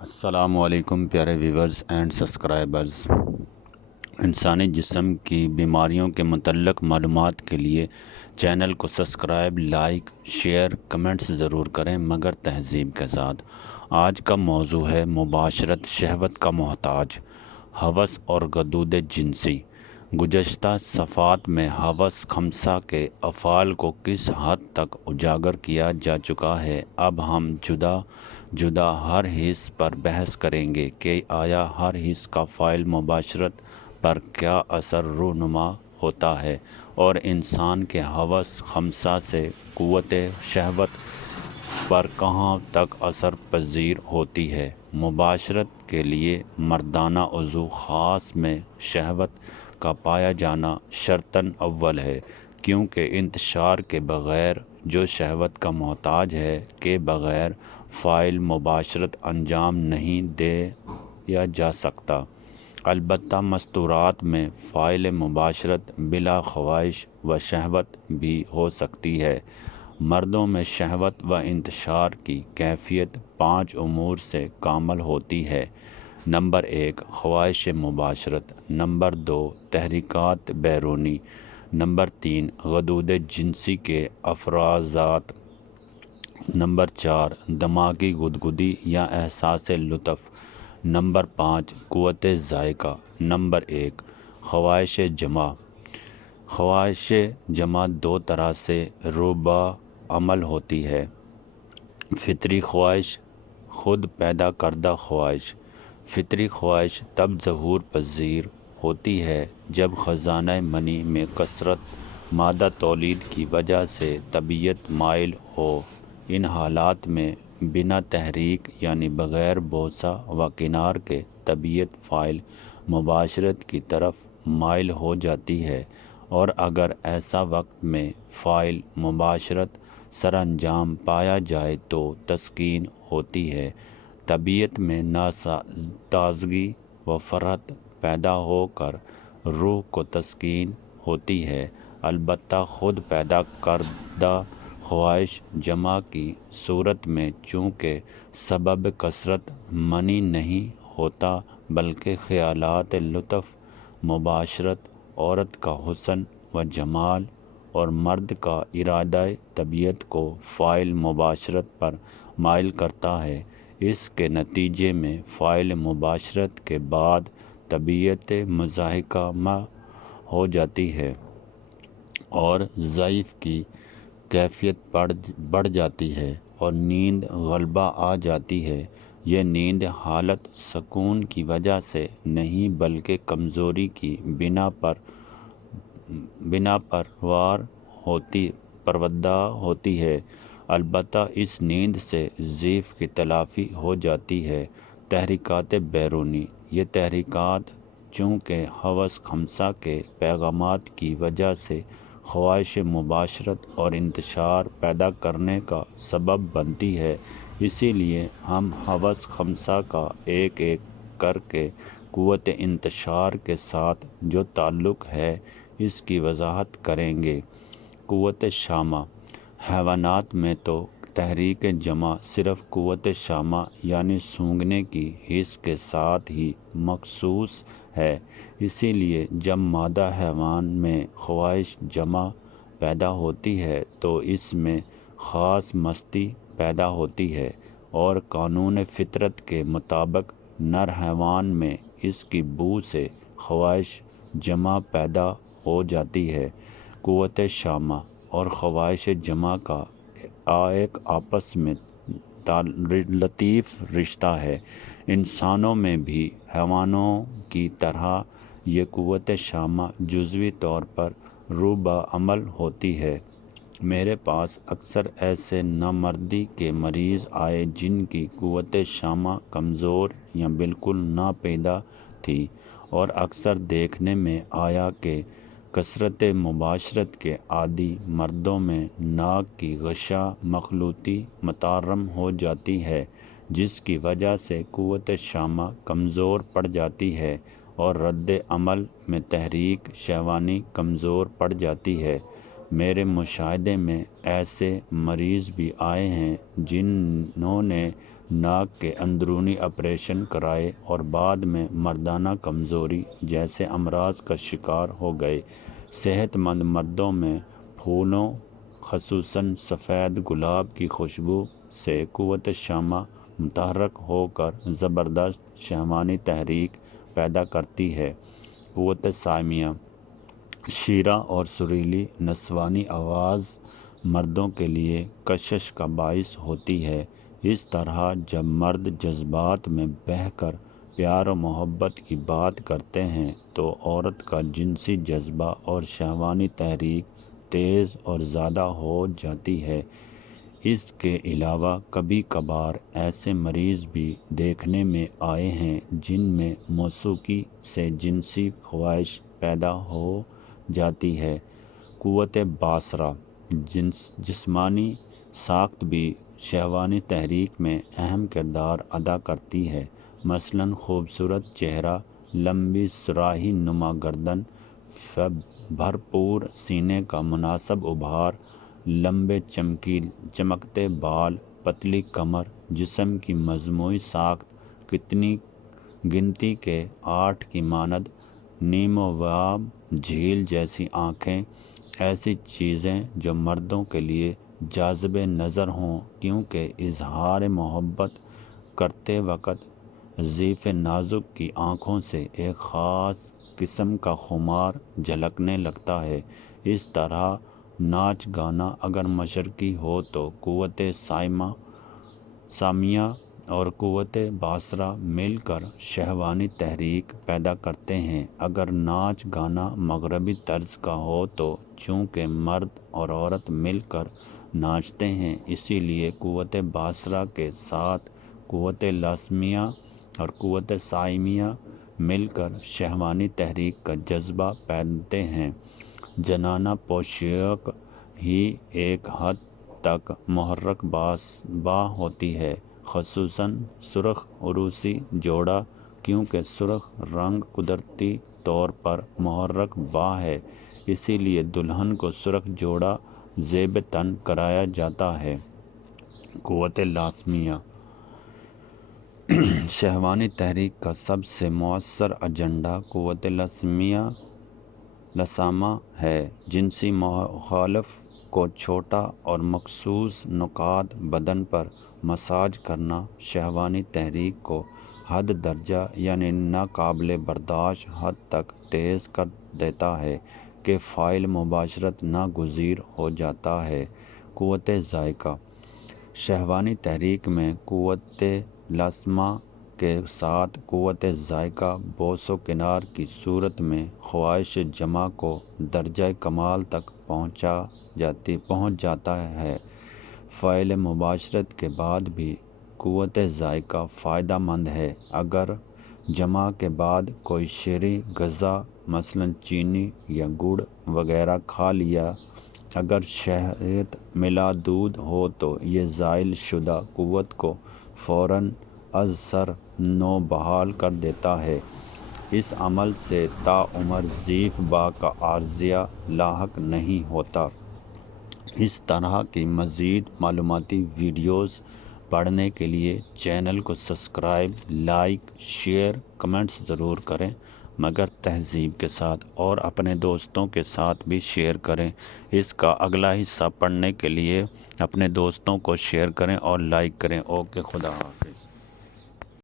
السلام علیکم پیارے ویورز اینڈ سبسکرائبرز۔ انسانی جسم کی بیماریوں کے متعلق معلومات کے لیے چینل کو سبسکرائب، لائک، شیئر، کمنٹس ضرور کریں مگر تہذیب کے ساتھ۔ آج کا موضوع ہے مباشرت شہوت کا محتاج، ہوس اور غدود جنسی۔ گزشتہ صفحات میں ہوس خمسہ کے افعال کو کس حد تک اجاگر کیا جا چکا ہے، اب ہم جدا ہر حص پر بحث کریں گے کہ آیا ہر حص کا فاعل مباشرت پر کیا اثر رونما ہوتا ہے اور انسان کے ہوس خمسہ سے قوت شہوت پر کہاں تک اثر پذیر ہوتی ہے۔ مباشرت کے لیے مردانہ عضو خاص میں شہوت کا پایا جانا شرطاً اول ہے، کیونکہ انتشار کے بغیر جو شہوت کا محتاج ہے کے بغیر فاعل مباشرت انجام نہیں دیا جا سکتا۔ البتہ مستورات میں فاعل مباشرت بلا خواہش و شہوت بھی ہو سکتی ہے۔ مردوں میں شہوت و انتشار کی کیفیت 5 امور سے کامل ہوتی ہے۔ نمبر 1 خواہش مباشرت، نمبر 2 تحریکات بیرونی، نمبر 3 غدود جنسی کے افرازات، نمبر 4 دماغی گدگدی یا احساس لطف، نمبر 5 قوت ذائقہ۔ نمبر 1 خواہش جمع۔ خواہش جمع 2 طرح سے روبہ عمل ہوتی ہے: فطری خواہش، خود پیدا کردہ خواہش۔ فطری خواہش تب ظہور پذیر ہوتی ہے جب خزانہ منی میں کثرت مادہ تولید کی وجہ سے طبیعت مائل ہو۔ ان حالات میں بنا تحریک یعنی بغیر بوسہ و کنار کے طبیعت فاعل مباشرت کی طرف مائل ہو جاتی ہے، اور اگر ایسا وقت میں فاعل مباشرت سر انجام پایا جائے تو تسکین ہوتی ہے، طبیعت میں تازگی و فرحت پیدا ہو کر روح کو تسکین ہوتی ہے۔ البتہ خود پیدا کردہ خواہش جمع کی صورت میں چونکہ سبب کثرت منی نہیں ہوتا بلکہ خیالات لطف، مباشرت عورت کا حسن و جمال اور مرد کا ارادہ طبیعت کو فاعل مباشرت پر مائل کرتا ہے، اس کے نتیجے میں فاعل مباشرت کے بعد طبیعت مزاحمہ ہو جاتی ہے اور ضعف کی کیفیت بڑھ جاتی ہے اور نیند غالبہ آ جاتی ہے۔ یہ نیند حالت سکون کی وجہ سے نہیں بلکہ کمزوری کی بنا پر پروردہ ہوتی ہے۔ البتہ اس نیند سے ضعف کی تلافی ہو جاتی ہے۔ تحریکات بیرونی۔ یہ تحریکات چونکہ ہوس خمسہ کے پیغامات کی وجہ سے خواہش مباشرت اور انتشار پیدا کرنے کا سبب بنتی ہے، اسی لیے ہم ہوس خمسہ کا ایک ایک کر کے قوت انتشار کے ساتھ جو تعلق ہے اس کی وضاحت کریں گے۔ قوت شامہ۔ حیوانات میں تو تحریک جمع صرف قوت شامہ یعنی سونگھنے کی حس کے ساتھ ہی مخصوص ہے، اسی لیے جب مادہ حیوان میں خواہش جمع پیدا ہوتی ہے تو اس میں خاص مستی پیدا ہوتی ہے، اور قانون فطرت کے مطابق نر حیوان میں اس کی بو سے خواہش جمع پیدا ہو جاتی ہے۔ قوت شامہ اور خواہش جمع کا ایک آپس میں لطیف رشتہ ہے۔ انسانوں میں بھی حیوانوں کی طرح یہ قوت شامہ جزوی طور پر روبہ عمل ہوتی ہے۔ میرے پاس اکثر ایسے نامردی کے مریض آئے جن کی قوت شامہ کمزور یا بالکل ناپیدا تھی، اور اکثر دیکھنے میں آیا کہ کثرت مباشرت کے عادی مردوں میں ناک کی غشا مخلوطی متعارف ہو جاتی ہے، جس کی وجہ سے قوت شامہ کمزور پڑ جاتی ہے اور رد عمل میں تحریک شہوانی کمزور پڑ جاتی ہے۔ میرے مشاہدے میں ایسے مریض بھی آئے ہیں جنہوں نے ناک کے اندرونی آپریشن کرائے اور بعد میں مردانہ کمزوری جیسے امراض کا شکار ہو گئے۔ صحت مند مردوں میں پھولوں خصوصاً سفید گلاب کی خوشبو سے قوت شامہ متحرک ہو کر زبردست شہوانی تحریک پیدا کرتی ہے۔ قوت سائمیہ شیرہ اور سریلی نسوانی آواز مردوں کے لیے کشش کا باعث ہوتی ہے۔ اس طرح جب مرد جذبات میں بہہ کر پیار و محبت کی بات کرتے ہیں تو عورت کا جنسی جذبہ اور شہوانی تحریک تیز اور زیادہ ہو جاتی ہے۔ اس کے علاوہ کبھی کبھار ایسے مریض بھی دیکھنے میں آئے ہیں جن میں موسیقی سے جنسی خواہش پیدا ہو جاتی ہے۔ قوت باصرہ جسمانی ساخت بھی شہوانی تحریک میں اہم کردار ادا کرتی ہے۔ مثلاً خوبصورت چہرہ، لمبی سراہی نما گردن، بھرپور سینے کا مناسب ابھار، لمبے چمکتے بال، پتلی کمر، جسم کی مجموعی ساخت کتنی گنتی کے 8 کی مانند، نیم و واب جھیل جیسی آنکھیں، ایسی چیزیں جو مردوں کے لیے جاذب نظر ہوں کیونکہ اظہار محبت کرتے وقت ضعیف نازک کی آنکھوں سے ایک خاص قسم کا خمار جھلکنے لگتا ہے۔ اس طرح ناچ گانا اگر مشرقی ہو تو قوت سائمیہ اور قوت باصرہ مل کر شہوانی تحریک پیدا کرتے ہیں۔ اگر ناچ گانا مغربی طرز کا ہو تو چونکہ مرد اور عورت مل کر ناچتے ہیں اسی لیے قوت باصرہ کے ساتھ قوت لازمیہ اور قوت سائمیہ مل کر شہوانی تحریک کا جذبہ پیدا ہیں۔ جنانہ پوشاک ہی ایک حد تک محرک باں ہوتی ہے، خصوصاً سرخ عروسی جوڑا، کیونکہ سرخ رنگ قدرتی طور پر محرک باں ہے، اسی لیے دلہن کو سرخ جوڑا زیب تن کرایا جاتا ہے۔ قوت لازمیہ شہوانی تحریک کا سب سے مؤثر ایجنڈا قوت لازمہ ہے۔ جنسی مخالف کو چھوٹا اور مخصوص نقاط بدن پر مساج کرنا شہوانی تحریک کو حد درجہ یعنی ناقابل برداشت حد تک تیز کر دیتا ہے کہ فاعل مباشرت ناگزیر ہو جاتا ہے۔ قوت ذائقہ شہوانی تحریک میں قوت لازمہ کے ساتھ قوت ذائقہ بوس و کنار کی صورت میں خواہش جمع کو درجہ کمال تک پہنچ جاتا ہے۔ فعل مباشرت کے بعد بھی قوت ذائقہ فائدہ مند ہے۔ اگر جمع کے بعد کوئی شرعی غذا مثلاً چینی یا گڑ وغیرہ کھا لیا، اگر شہد ملا دودھ ہو تو یہ زائل شدہ قوت کو فوراً از سر نو بحال کر دیتا ہے۔ اس عمل سے تاعمر ضعیف باں کا عارضہ لاحق نہیں ہوتا۔ اس طرح کی مزید معلوماتی ویڈیوز پڑھنے کے لیے چینل کو سبسکرائب، لائک، شیئر، کمنٹس ضرور کریں مگر تہذیب کے ساتھ، اور اپنے دوستوں کے ساتھ بھی شیئر کریں۔ اس کا اگلا حصہ پڑھنے کے لیے اپنے دوستوں کو شیئر کریں اور لائک کریں۔ اوکے، خدا حافظ۔